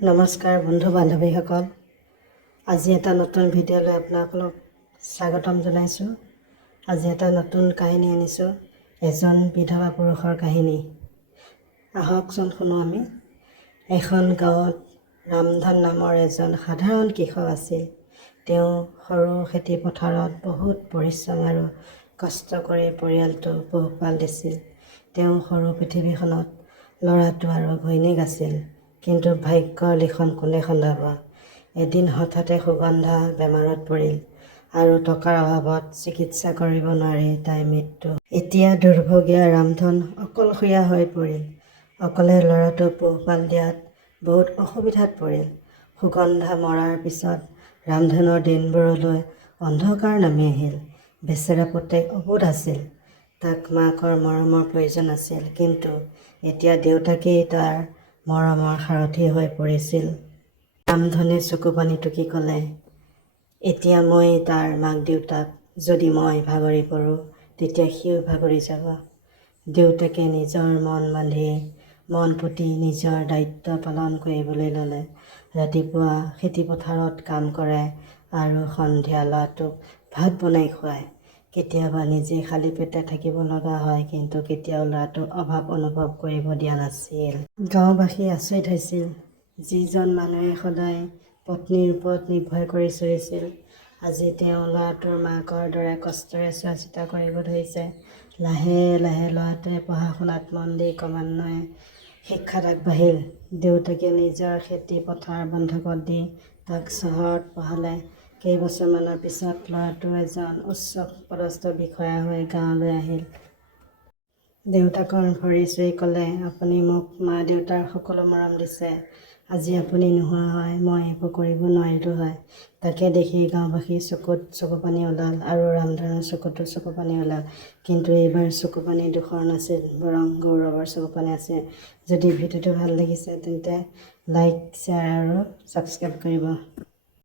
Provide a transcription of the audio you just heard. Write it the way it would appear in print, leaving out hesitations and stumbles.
নমস্কাৰ বন্ধু বান্ধৱীসকল, আজি এটা নতুন ভিডিঅ'লৈ আপোনালোকক স্বাগতম জনাইছোঁ। আজি এটা নতুন কাহিনী আনিছোঁ, এজন বিধৱা পুৰুষৰ কাহিনী। আহকচোন শুনো আমি। এখন গাঁৱত ৰামধন নামৰ এজন সাধাৰণ কৃষক আছিল। তেওঁ সৰু খেতি পথাৰত বহুত পৰিশ্ৰম আৰু কষ্ট কৰি পৰিয়ালটো পোহপাল দিছিল। তেওঁ সৰু পৃথিৱীখনত ল'ৰাটো আৰু ঘৈণীয়েক আছিল। কিন্তু ভাগ্যৰ লিখন কোনে খন্দাব। এদিন হঠাতে সুগন্ধা বেমাৰত পৰিল আৰু টকাৰ অভাৱত চিকিৎসা কৰিব নোৱাৰি তাইৰ মৃত্যু। এতিয়া দুৰ্ভগীয়া ৰামধন অকলশৰীয়া হৈ পৰিল। অকলে ল'ৰাটো পোহপাল দিয়াত বহুত অসুবিধাত পৰিল। সুগন্ধা মৰাৰ পিছত ৰামধনৰ দিনবোৰলৈ অন্ধকাৰ নামি আহিল। বেচেৰা পুতেক অবোধ আছিল। তাক মাকৰ মৰমৰ প্ৰয়োজন আছিল, কিন্তু এতিয়া দেউতাকেই তাৰ মৰমৰ সাৰথি হৈ পৰিছিল। ৰামধনে চকু পানী টুকি ক'লে, এতিয়া মই তাৰ মাক দেউতাক। যদি মই ভাগৰি পৰোঁ তেতিয়া সিও ভাগৰি যাব। দেউতাকে নিজৰ মন পুতি নিজৰ দায়িত্ব পালন কৰিবলৈ ল'লে। ৰাতিপুৱা খেতিপথাৰত কাম কৰে আৰু সন্ধিয়া ল'ৰাটোক ভাত বনাই খুৱায়। কেতিয়াবা নিজে খালী পেটে থাকিব লগা হয়, কিন্তু কেতিয়াও ল'ৰাটোক অভাৱ অনুভৱ কৰিব দিয়া নাছিল। গাঁওবাসী আচৰিত হৈছিল। যিজন মানুহে সদায় পত্নীৰ ওপৰত নিৰ্ভৰ কৰি চলিছিল, আজি তেওঁ ল'ৰাটোৰ মাকৰ দৰে কষ্টৰে চোৱা চিতা কৰিব ধৰিছে। লাহে লাহে ল'ৰাটোৱে পঢ়া শুনাত মন দি ক্ৰমান্বয়ে শিক্ষাত আগবাঢ়িল। দেউতাকে নিজৰ খেতি পথাৰ বন্ধকত দি তাক চহৰত পঢ়ালে। কেইবছৰমানৰ পিছত ল'ৰাটো এজন উচ্চ পদস্থ বিষয়া হৈ গাঁৱলৈ আহিল। দেউতাকৰ ভৰি চুই ক'লে, আপুনি মোক মা দেউতাৰ সকলো মৰম দিছে। আজি আপুনি নোহোৱা হয় মই একো কৰিব নোৱাৰিলোঁ হয়। তাকে দেখি গাঁওবাসীৰ চকুত চকুপানী ওলাল আৰু ৰামধনৰ চকুতো চকুপানী ওলাল। কিন্তু এইবাৰ চকুপানী দুখৰ নাছিল, বৰং গৌৰৱৰ চকুপানী আছিল। যদি ভিডিঅ'টো ভাল লাগিছে তেন্তে লাইক, শ্বেয়াৰ আৰু ছাবস্ক্ৰাইব কৰিব।